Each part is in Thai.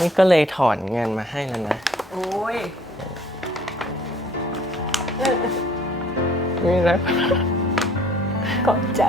นี่ก็เลยถอนเงินมาให้แล้วนะ โอ้ยนี่นะขอบใจ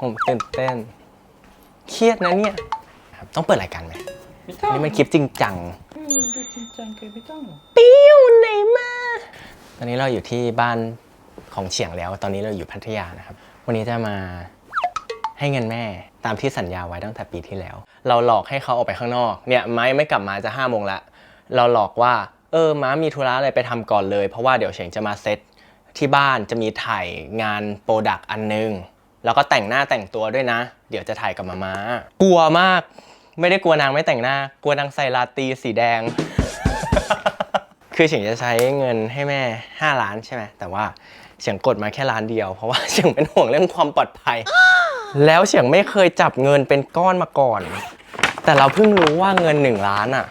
ผมตื่นเต้น เครียดนะเนี่ยครับต้องเปิดรายการไหมไม่ต้องนี่มันคลิปจริงจังอืมดูจริงจังเกินไม่ต้องหรอกปิ้วไหนมาตอนนี้เราอยู่ที่บ้านของเฉียงแล้ว ตอนนี้เราอยู่พัทยานะครับ วันนี้จะมาให้เงินแม่ตามที่สัญญาไว้ตั้งแต่ปีที่แล้ว เราหลอกให้เขาออกไปข้างนอก เนี่ยไม้ไม่กลับมาจะห้าโมงละ เราหลอกว่า เออม้ามีธุระอะไรไปทำก่อนเลย เพราะว่าเดี๋ยวเฉียงจะมาเซตที่บ้านจะมีถ่ายงานโปรดักต์อันนึง แล้วก็แต่งหน้าแต่งตัวด้วยนะ เดี๋ยวจะถ่ายกับมาม้ากลัวมาก ไม่ได้กลัวนางไม่แต่งหน้า กลัวนางใส่ลาตีสีแดง คือเฉียงจะใช้เงินให้แม่ 5 ล้านใช่ไหมแต่ว่าเฉียงกดมาแค่ล้านเดียวเพราะว่าเฉียงเป็นห่วงเรื่องความปลอดภัย แล้วเฉียงไม่เคยจับเงินเป็นก้อนมาก่อน แต่เราเพิ่งรู้ว่าเงิน 1 ล้านอะ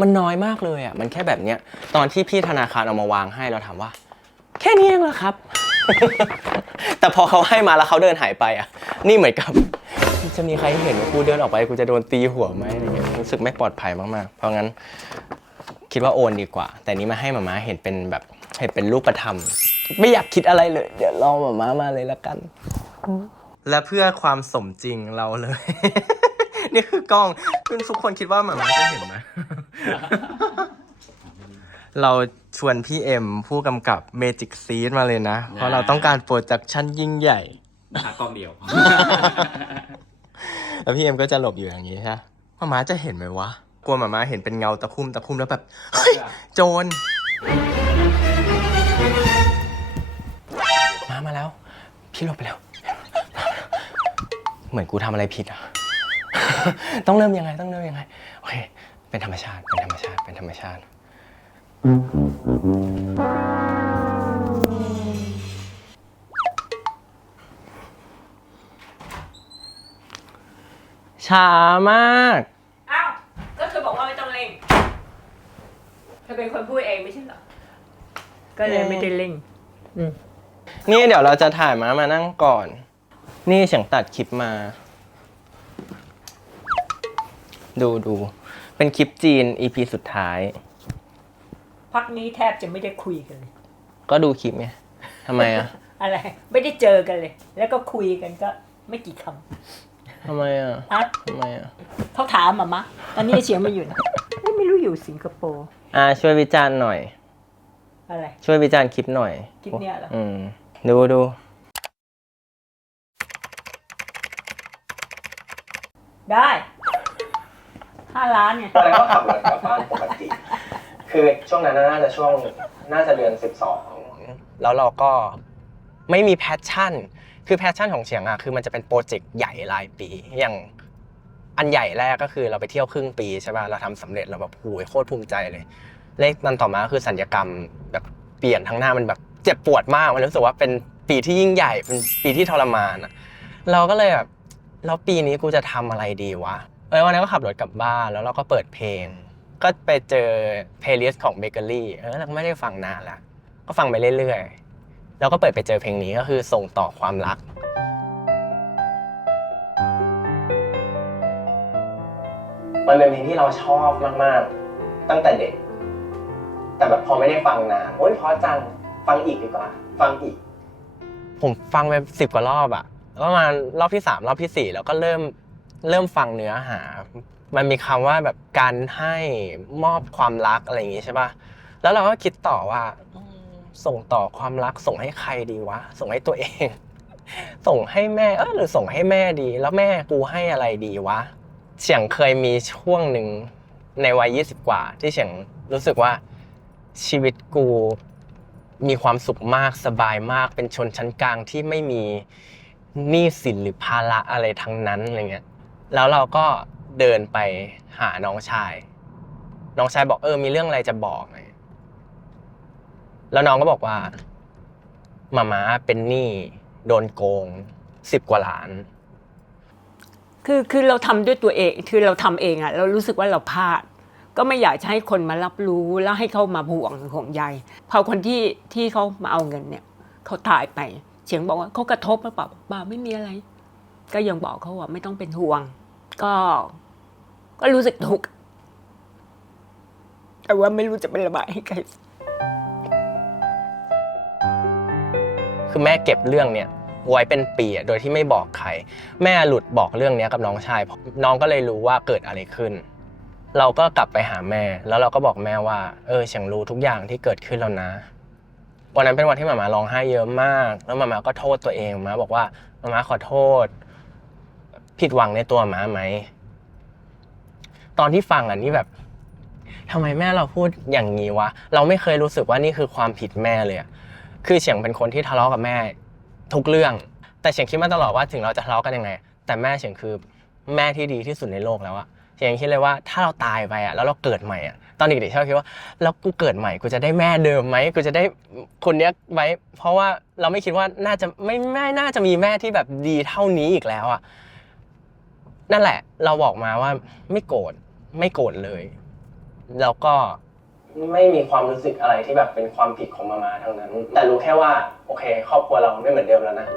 มันน้อยมากเลยอะมันแค่แบบเนี้ยตอนที่พี่ธนาคารเอามาวางให้เราถามว่า แค่นี้เองเหรอครับ แต่พอเขาให้มาแล้วเขาเดินหายไปอะ นี่เหมือนกับ จะมีใครเห็นว่ากูเดินออกไปกูจะโดนตีหัวไหมอะไรเงี้ยรู้สึกไม่ปลอดภัยมากๆ เพราะงั้นคิดว่าโอนดีกว่า แต่นี้มาให้หมาม้าเห็นเป็นแบบเห็นเป็นรูปธรรม ไม่อยากคิดอะไรเลย เดี๋ยวรอหมาม้ามาเลยละกัน และเพื่อความสมจริงเราเลย นี่คือกล้องคุณทุกคนคิดว่าหมาม้าจะเห็นไหม เราชวนพี่เอ็มผู้กำกับเมจิกซีดมาเลยนะ เพราะเราต้องการโปรดักชั่นยิ่งใหญ่หากล้องเดียว แล้วพี่เอ็มก็จะหลบอยู่อย่างนี้ใช่ไหมหมาม้าจะเห็นไหมวะ กลัวหมาม้าเห็นเป็นเงาตะคุ่มตะคุ่มแล้วแบบ เฮ้ย โจร มามาแล้ว พี่หลบไปแล้ว เหมือนกูทำอะไรผิดอะ ต้องเริ่มยังไงต้องเริ่มยังไง โอเค เป็นธรรมชาติ เป็นธรรมชาติ เป็นธรรมชาติ ช้ามาก อ้าวก็เธอบอกว่าไม่ต้องเร่งเธอเป็นคนพูดเองไม่ใช่เหรอ ก็เลยไม่ได้เร่ง นี่เดี๋ยวเราจะถ่ายมามานั่งก่อน นี่เฉียงตัดคลิปมา ดูดู เป็นคลิปจีน EP สุดท้าย พักนี้แทบจะไม่ได้คุยกันเลย ก็ดูคลิปไงทำไมอะ อะไร ไม่ได้เจอกันเลย แล้วก็คุยกันก็ไม่กี่คทำไมอะำอะทำไมอะ เขาถามมามะ ตอนนี้เฉียงไม่อยู่นะเอ้ยไม่รู้อยู่สิงคโปร์อ่า ช่วยวิจารณ์หน่อย อะไร ช่วยวิจารณ์คลิปหน่อยคลิปเนี่ยเหรอ อืม ดูดู ได้ห้าล้านเนี่ย อะไรก็ขับรถกลับบ้านปกติ คือช่วงนั้นน่าจะช่วงน่าจะเดือนสิบสองแล้วเราก็ไม่มีแพชชั่น คือแพชชั่นของเฉียงอะคือมันจะเป็นโปรเจกต์ใหญ่รายปี อย่างอันใหญ่แรกก็คือเราไปเที่ยวครึ่งปีใช่ป่ะ เราทำสำเร็จเราแบบโอ้ยโคตรภูมิใจเลย เลขมันต่อมาคือสัญญกรรมแบบเปลี่ยนทั้งหน้ามันแบบเจ็บปวดมาก มันรู้สึกว่าเป็นปีที่ยิ่งใหญ่ เป็นปีที่ทรมานอะเราก็เลยแบบแล้วปีนี้กูจะทำอะไรดีวะ เออวันนั้นก็ขับรถกลับบ้านแล้วเราก็เปิดเพลง ก็ไปเจอเพลย์ลิสต์ของเบเกอรี่เออเราก็ไม่ได้ฟังนานละก็ฟังไปเรื่อยๆ แล้วก็เปิดไปเจอเพลงนี้ก็คือส่งต่อความรัก มันเป็นเพลงที่เราชอบมากๆ ตั้งแต่เด็ก แต่แบบพอไม่ได้ฟังนานโอ้ยเพราะจังฟังอีกดีกว่า ฟังอีก ผมฟังไปสิบกว่ารอบอะแล้วประมาณรอบที่สามรอบที่สี่แล้วก็เริ่มเริ่มฟังเนื้อหา มันมีคำว่าแบบการให้มอบความรักอะไรอย่างงี้ใช่ป่ะแล้วเราก็คิดต่อว่าส่งต่อความรักส่งให้ใครดีวะส่งให้ตัวเอง ส่งให้แม่เออหรือส่งให้แม่ดี แล้วแม่กูให้อะไรดีวะเฉียงเคยมีช่วงหนึ่งในวัย20กว่า ที่เฉียงรู้สึกว่าชีวิตกูมีความสุขมากสบายมากเป็นชนชั้นกลางที่ไม่มีหนี้สินหรือภาระอะไรทั้งนั้นอะไรเงี้ยแล้วเราก็ เดินไปหาน้องชาย น้องชายบอกเออมีเรื่องอะไรจะบอกไงแล้วน้องก็บอกว่ามาม้าเป็นหนี้โดนโกงสิบกว่าล้าน คือคือเราทำด้วยตัวเองคือเราทำเองอะเรารู้สึกว่าเราพลาด ก็ไม่อยากจะให้คนมารับรู้แล้วให้เขามาห่วงห่วงใยพอคนที่ที่เขามาเอาเงินเนี่ยเขาตายไป เฉียงบอกว่าเขากระทบหรือเปล่าบ้าไม่มีอะไร ก็ยังบอกเขาว่าไม่ต้องเป็นห่วง ก็ ก็รู้สึกทุกข์แต่ว่าไม่รู้จะไประบายให้ใครคือแม่เก็บเรื่องเนี้ยไว้เป็นปีอะโดยที่ไม่บอกใคร แม่หลุดบอกเรื่องเนี้ยกับน้องชายน้องก็เลยรู้ว่าเกิดอะไรขึ้น เราก็กลับไปหาแม่ แล้วเราก็บอกแม่ว่า เออฉันรู้ทุกอย่างที่เกิดขึ้นแล้วนะ วันนั้นเป็นวันที่หมามาร้องไห้เยอะมาก แล้วหมามาก็โทษตัวเองมาบอกว่าหมามาขอโทษ ผิดหวังในตัวหมาไหม ตอนที่ฟังอันนี้แบบทำไมแม่เราพูดอย่างนี้วะ เราไม่เคยรู้สึกว่านี่คือความผิดแม่เลยอะคือเฉียงเป็นคนที่ทะเลาะกับแม่ทุกเรื่อง แต่เฉียงคิดมาตลอดว่าถึงเราจะทะเลาะกันยังไง แต่แม่เฉียงคือแม่ที่ดีที่สุดในโลกแล้วอะเฉียงคิดเลยว่าถ้าเราตายไปอะแล้วเราเกิดใหม่อะตอนเด็กๆชอบคิดว่าแล้วกูเกิดใหม่กูจะได้แม่เดิมไหมกูจะได้คนเนี้ยไว้เพราะว่าเราไม่คิดว่าน่าจะไม่ไม่น่าจะมีแม่ที่แบบดีเท่านี้อีกแล้วอะนั่นแหละ เราบอกมาว่าไม่โกรธ ไม่โกรธเลย แล้วก็ไม่มีความรู้สึกอะไรที่แบบเป็นความผิดของมามาทั้งนั้น แต่รู้แค่ว่า โอเค ครอบครัวเราไม่เหมือนเดิมแล้วนะ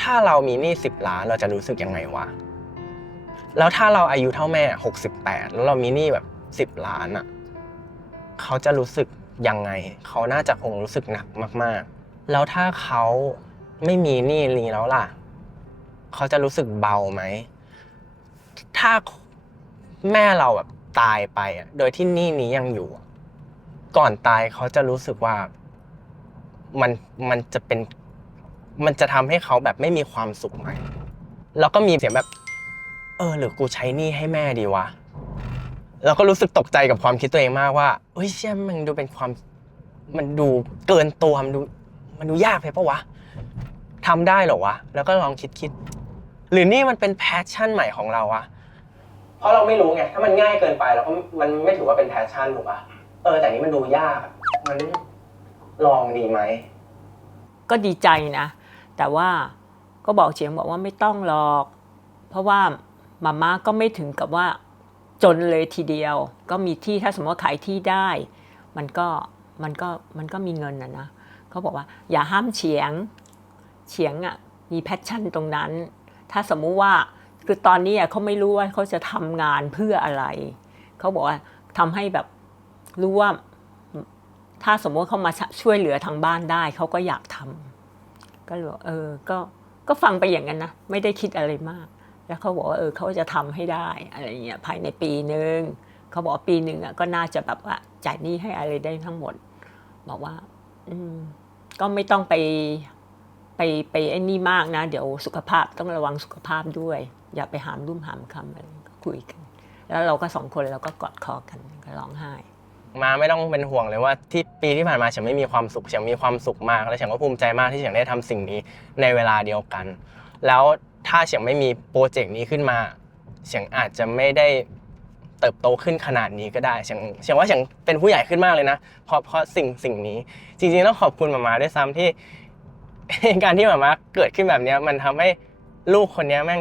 ถ้าเรามีหนี้สิบล้านเราจะรู้สึกยังไงวะ แล้วถ้าเราอายุเท่าแม่หกสิบแปดแล้วเรามีหนี้แบบสิบล้านอะ เขาจะรู้สึกยังไง เขาน่าจะคงรู้สึกหนักมาก ๆ แล้วถ้าเขา ไม่มีหนี้นี้แล้วล่ะ เขาจะรู้สึกเบาไหม ถ้าแม่เราแบบตายไปอะ โดยที่หนี้นี้ยังอยู่อะก่อนตายเขาจะรู้สึกว่ามันมันจะเป็น มันจะทำให้เขาแบบไม่มีความสุขไหม แล้วก็มีเสียงแบบ เออ หรือกูใช้หนี้ให้แม่ดีวะ แล้วก็รู้สึกตกใจกับความคิดตัวเองมากว่าเฮ้ยเชี่ยมันดูเป็นความ มันดูเกินตัวมันดู มันดูยากไปปะวะ ทำได้เหรอวะ แล้วก็ลองคิดคิด หรือนี่มันเป็นแพชชั่นใหม่ของเราอะเพราะเราไม่รู้ไง ถ้ามันง่ายเกินไปเราก็มันไม่ถือว่าเป็นแพชชั่นถูกปะเออ แต่นี่มันดูยากมันลองดีไหม ก็ดีใจนะ แต่ว่าก็บอกเฉียงบอกว่าไม่ต้องหรอก เพราะว่ามาม่าก็ไม่ถึงกับว่าจนเลยทีเดียว ก็มีที่ถ้าสมมติว่าขายที่ได้ มันก็มันก็มันก็มีเงินนะนะเขาบอกว่าอย่าห้ามเฉียง เฉียงอะมีแพชชั่นตรงนั้น ถ้าสมมุติว่าคือตอนนี้อะเขาไม่รู้ว่าเขาจะทำงานเพื่ออะไร เขาบอกว่าทำให้แบบรู้ว่า ถ้าสมมติเขามาช่วยเหลือทางบ้านได้ เขาก็อยากทำก็เลยเออก็ก็ฟังไปอย่างนั้นนะ ไม่ได้คิดอะไรมาก แล้วเขาบอกว่าเออเขาจะทำให้ได้อะไรเงี้ยภายในปีหนึ่งเขาบอกปีหนึ่งอะก็น่าจะแบบว่าจ่ายหนี้ให้อะไรได้ทั้งหมด บอกว่า อืมก็ไม่ต้องไป ไปไปไอ้นี่มากนะ เดี๋ยวสุขภาพต้องระวังสุขภาพด้วย อย่าไปหามรุ่มหามคำอะไรก็คุยกัน แล้วเราก็สองคนเราก็กอดคอกันก็ร้องไห้ มาไม่ต้องเป็นห่วงเลยว่าที่ปีที่ผ่านมาฉันไม่มีความสุขฉันมีความสุขมาก และฉันก็ภูมิใจมากที่ฉันได้ทำสิ่งนี้ในเวลาเดียวกัน แล้วถ้าฉันไม่มีโปรเจกต์นี้ขึ้นมาฉันอาจจะไม่ได้เติบโตขึ้นขนาดนี้ก็ได้ฉันฉันว่าฉันเป็นผู้ใหญ่ขึ้นมากเลยนะเพราะเพราะสิ่งสิ่งนี้ จริงๆต้องขอบคุณหมามาด้วยซ้ำที่ การที่หมามาเกิดขึ้นแบบเนี้ยมันทำให้ลูกคนเนี้ยแม่ง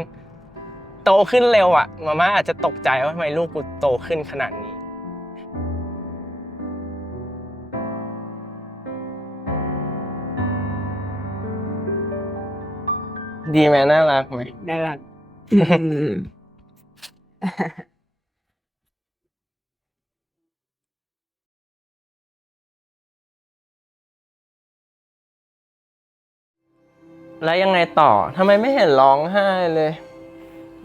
โตขึ้นเร็วอะหมามาอาจจะตกใจว่าทำไมลูกกูโตขึ้นขนาดนี้ดีไหมน่ารักไหมน่ารัก แล้วยังไงต่อทำไมไม่เห็นร้องไห้เลย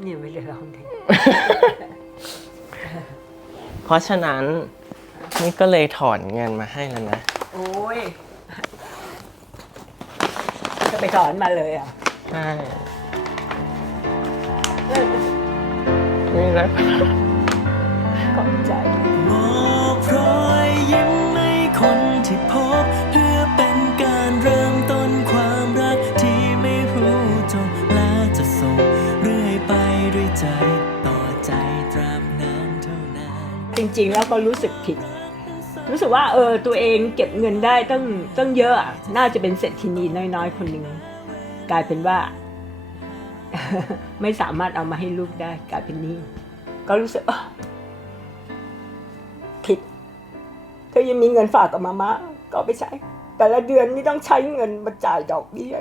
นี่ไม่ได้ร้องเพลงเพราะฉะนั้น นี่ก็เลยถอนเงินมาให้แล้วนะ โอ้ยจะไปถอนมาเลยอะใช่มีแล้วขอบใจ จริง ๆ แล้วก็รู้สึกผิด รู้สึกว่าเออตัวเองเก็บเงินได้ตั้งตั้งเยอะ น่าจะเป็นเศรษฐินีน้อยๆ คนหนึ่งกลายเป็นว่า ไม่สามารถเอามาให้ลูกได้ กลายเป็นนี้ ก็รู้สึกผิดเธอยังมีเงินฝากกับมาม่าก็ไปใช้ แต่ละเดือนนี่ต้องใช้เงินมาจ่ายดอกเบี้ย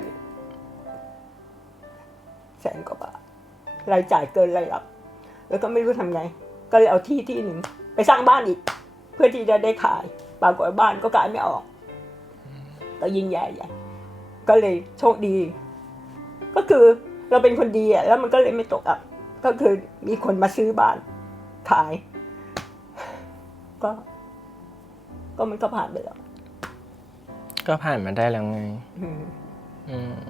แสนกว่าบาทรายจ่ายเกินรายรับ แล้วก็ไม่รู้ทำไง ก็เลยเอาที่ที่หนึ่ง ไปสร้างบ้านอีก เพื่อที่จะได้ขายปรากฏว่าบ้านก็ขายไม่ออกก็ยิ่งแย่ใหญ่ก็เลยโชคดี ก็คือเราเป็นคนดีอะแล้วมันก็เลยไม่ตกอับก็คือมีคนมาซื้อบ้านขาย ก็ ก็มันก็ผ่านไปแล้ว ก็ผ่านมาได้แล้วไงอืมอืม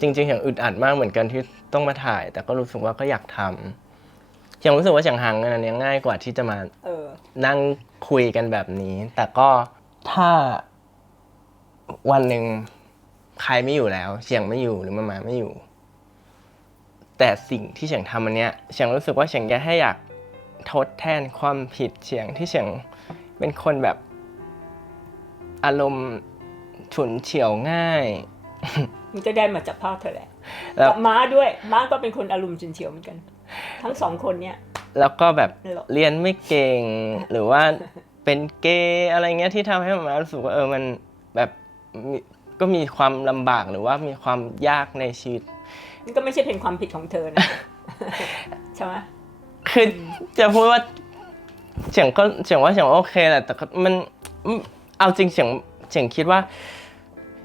จริงๆอย่างอึดอัดมากเหมือนกันที่ต้องมาถ่าย แต่ก็รู้สึกว่าก็อยากทำ อย่างรู้สึกว่าอย่างหางานอันเนี้ยง่ายกว่าที่จะมาเออ นั่งคุยกันแบบนี้ แต่ก็ถ้าวันหนึ่งใครไม่อยู่แล้ว เฉียงไม่อยู่หรือมามาไม่อยู่ แต่สิ่งที่เฉียงทำอันเนี้ยเฉียงรู้สึกว่าเฉียงแค่ให้อยากทดแทนความผิดเฉียงที่เฉียงเป็นคนแบบ อารมณ์ฉุนเฉียวง่าย มันก็ได้มาจากพ่อเธอแหละแล้ว กับม้าด้วย ม้าก็เป็นคนอารมณ์ฉุนเฉียวเหมือนกัน ทั้งสองคนเนี่ย แล้วก็แบบหรอเรียนไม่เก่ง หรือว่าเป็นเกย์อะไรเงี้ยที่ทำให้มามารู้สึกว่าเออมันแบบมีก็มีความลำบากหรือว่ามีความยากในชีวิตมันก็ไม่ใช่เป็นความผิดของเธอนะใช่ไหมคือจะพูดว่าเฉียงก็เฉียงว่าเฉียงว่าโอเคแหละแต่ก็มันอืมเอาจริงเฉียงเฉียงคิดว่า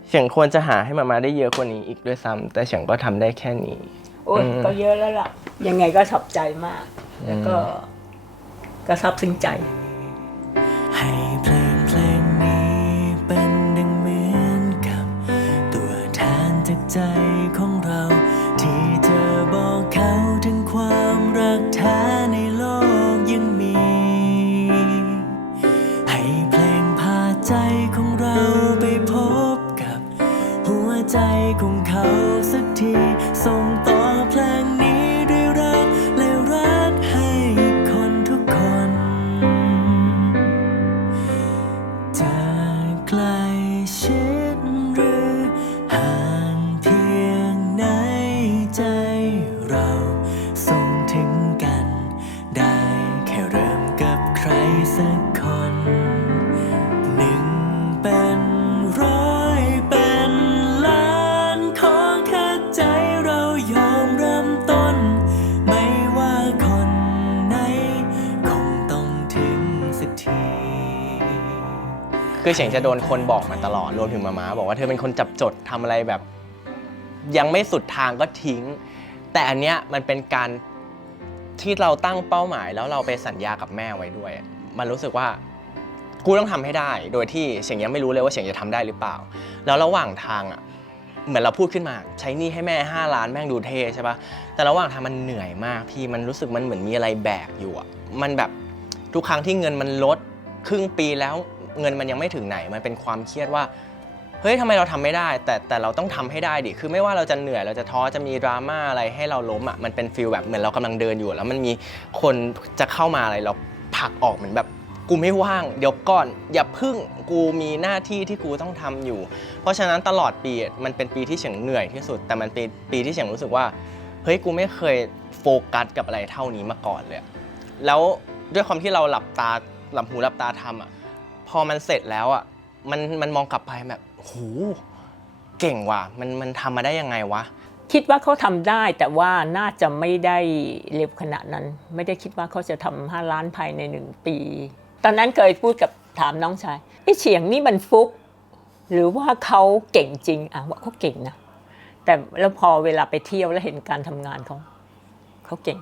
เฉียงควรจะหาให้มามาได้เยอะกว่านี้อีกด้วยซ้ำแต่เฉียงก็ทำได้แค่นี้ โอ้ยอืมก็เยอะแล้วล่ะ ยังไงก็ชอบใจมาก แล้วก็ก็ซาบซึ้งใจ คือเฉียงจะโดนคนบอกมาตลอดรวมถึงมาม้าบอกว่าเธอเป็นคนจับจดทำอะไรแบบ ยังไม่สุดทางก็ทิ้ง แต่อันเนี้ยมันเป็นการที่เราตั้งเป้าหมาย แล้วเราไปสัญญากับแม่ไว้ด้วย มันรู้สึกว่ากูต้องทำให้ได้ โดยที่เฉียงยังไม่รู้เลยว่าเฉียงจะทำได้หรือเปล่า แล้วระหว่างทางอะเหมือนเราพูดขึ้นมา ใช้หนี้ให้แม่ 5 ล้านแม่งดูเท่ใช่ปะแต่ระหว่างทางมันเหนื่อยมากพี่มันรู้สึกมันเหมือนมีอะไรแบกอยู่อะมันแบบทุกครั้งที่เงินมันลดครึ่งปีแล้ว เงินมันยังไม่ถึงไหน มันเป็นความเครียดว่า เฮ้ยทำไมเราทำไม่ได้ แต่แต่เราต้องทำให้ได้ดิ คือไม่ว่าเราจะเหนื่อย เราจะท้อ จะมีดราม่าอะไรให้เราล้มอะ มันเป็นฟีลแบบเหมือนเรากำลังเดินอยู่ แล้วมันมีคนจะเข้ามาอะไรเราผลักออกเหมือนแบบกูไม่ว่างเดี๋ยวก่อนอย่าพึ่งกูมีหน้าที่ที่กูต้องทำอยู่ เพราะฉะนั้นตลอดปีมันเป็นปีที่เฉียงเหนื่อยที่สุด แต่มันเป็นปีที่เฉียงรู้สึกว่าเฮ้ยกูไม่เคยโฟกัสกับอะไรเท่านี้มาก่อนเลยแล้วด้วยความที่เราหลับตาหลับหูหลับตาทำอะ พอมันเสร็จแล้วอะมันมันมองกลับไปแบบโหเก่งว่ะมันมันทำมาได้ยังไงวะ คิดว่าเขาทำได้แต่ว่าน่าจะไม่ได้เร็วขนาดนั้น ไม่ได้คิดว่าเขาจะทำห้าล้านภายในหนึ่งปี ตอนนั้นเคยพูดกับถามน้องชายไอ้เฉียงนี่มันฟุก หรือว่าเขาเก่งจริงอะว่าเขาเก่งนะแต่แล้วพอเวลาไปเที่ยวแล้วเห็นการทำงานเขาเขาเก่ง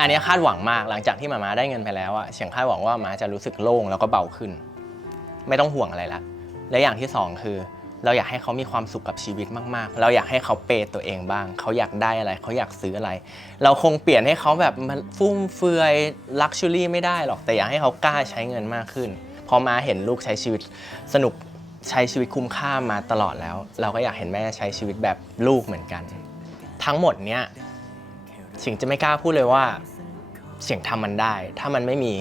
อันนี้คาดหวังมากหลังจากที่มามาได้เงินไปแล้วอะเฉียงคาดหวังว่ามาจะรู้สึกโล่งแล้วก็เบาขึ้น ไม่ต้องห่วงอะไรละและอย่างที่สองคือ เราอยากให้เขามีความสุขกับชีวิตมากๆ เราอยากให้เขาเปย์ตัวเองบ้าง เขาอยากได้อะไร เขาอยากซื้ออะไร เราคงเปลี่ยนให้เขาแบบมันฟุ่มเฟือยลักชัวรี่ไม่ได้หรอกแต่อยากให้เขากล้าใช้เงินมากขึ้นพอมาเห็นลูกใช้ชีวิตสนุกใช้ชีวิตคุ้มค่ามาตลอดแล้ว เราก็อยากเห็นแม่ใช้ชีวิตแบบลูกเหมือนกัน ทั้งหมดเนี้ย สียงจะไม่กล้าพูดเลยว่า เสียงทำมันได้ ถ้ามันไม่มี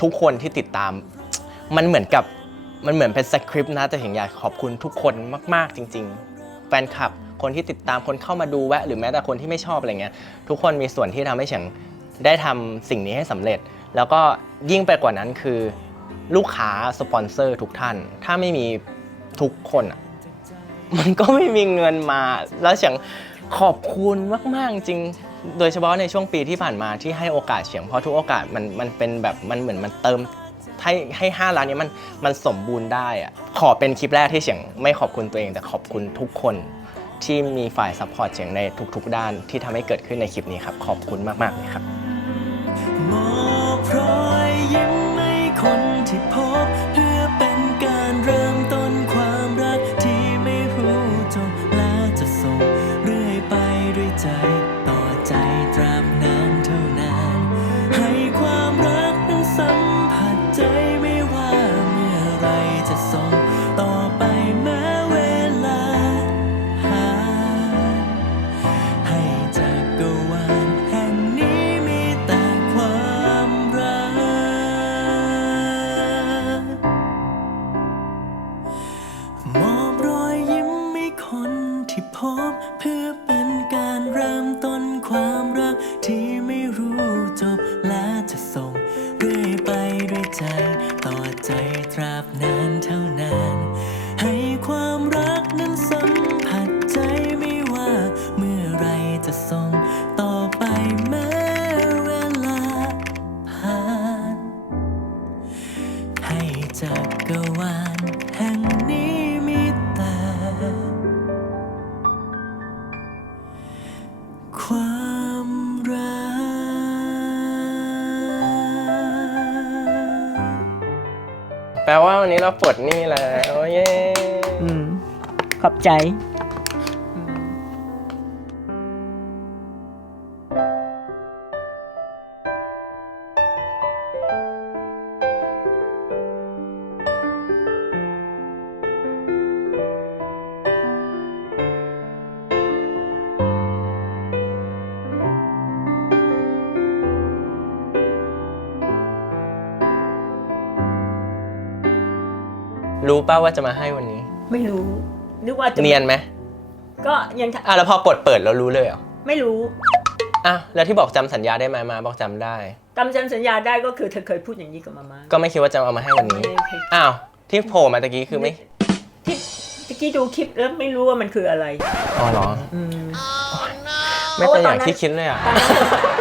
ทุกคนที่ติดตาม มันเหมือนกับมันเหมือนเป็นสคริปต์นะแต่เห็นอยากขอบคุณทุกคนมาก ๆ จริง ๆ แฟนคลับคนที่ติดตามคนเข้ามาดูแวะ หรือแม้แต่คนที่ไม่ชอบอะไรเงี้ยทุกคนมีส่วนที่ทำให้เฉียงได้ทำสิ่งนี้ให้สำเร็จ แล้วก็ยิ่งไปกว่านั้นคือ ลูกค้าสปอนเซอร์ทุกท่าน ถ้าไม่มีทุกคนอะมันก็ไม่มีเงินมา แล้วเฉียงขอบคุณมาก ๆ จริง โดยเฉพาะในช่วงปีที่ผ่านมาที่ให้โอกาสเฉียงเพราะทุกโอกาสมันมันเป็นแบบมันเหมือนมันเติมให้ให้ห้าล้านนี้มันมันสมบูรณ์ได้อะขอเป็นคลิปแรกที่เฉียงไม่ขอบคุณตัวเอง แต่ขอบคุณทุกคนที่มีฝ่ายซัพพอร์ตเฉียงในทุก ๆ ด้านที่ทำให้เกิดขึ้นในคลิปนี้ครับ ขอบคุณมากๆเลยครับ พบเพื่อเป็นการเริ่มต้นความ วันนี้เราปลดหนี้แล้วเย้อืมขอบใจ รู้ป่าว่าจะมาให้วันนี้ ไม่รู้ นึกว่าจะเนียนไหมก็ยังอะแล้วพอกดเปิดแล้วรู้เลยเหรอไม่รู้อะแล้วที่บอกจำสัญญาได้ไหมมาบอกจำได้กำจำสัญญาได้ก็คือเธอเคยพูดอย่างนี้กับมาม่าก็ไม่คิดว่าจะเอามาให้วันนี้ไม่เคยอ้าวที่โผล่มาตะกี้คือไม่ที่ตะกี้ดูคลิปแล้วไม่รู้ว่ามันคืออะไรอ๋อเหรออืมไม่เป็นอย่างที่คิดเลยอะตอนนั้น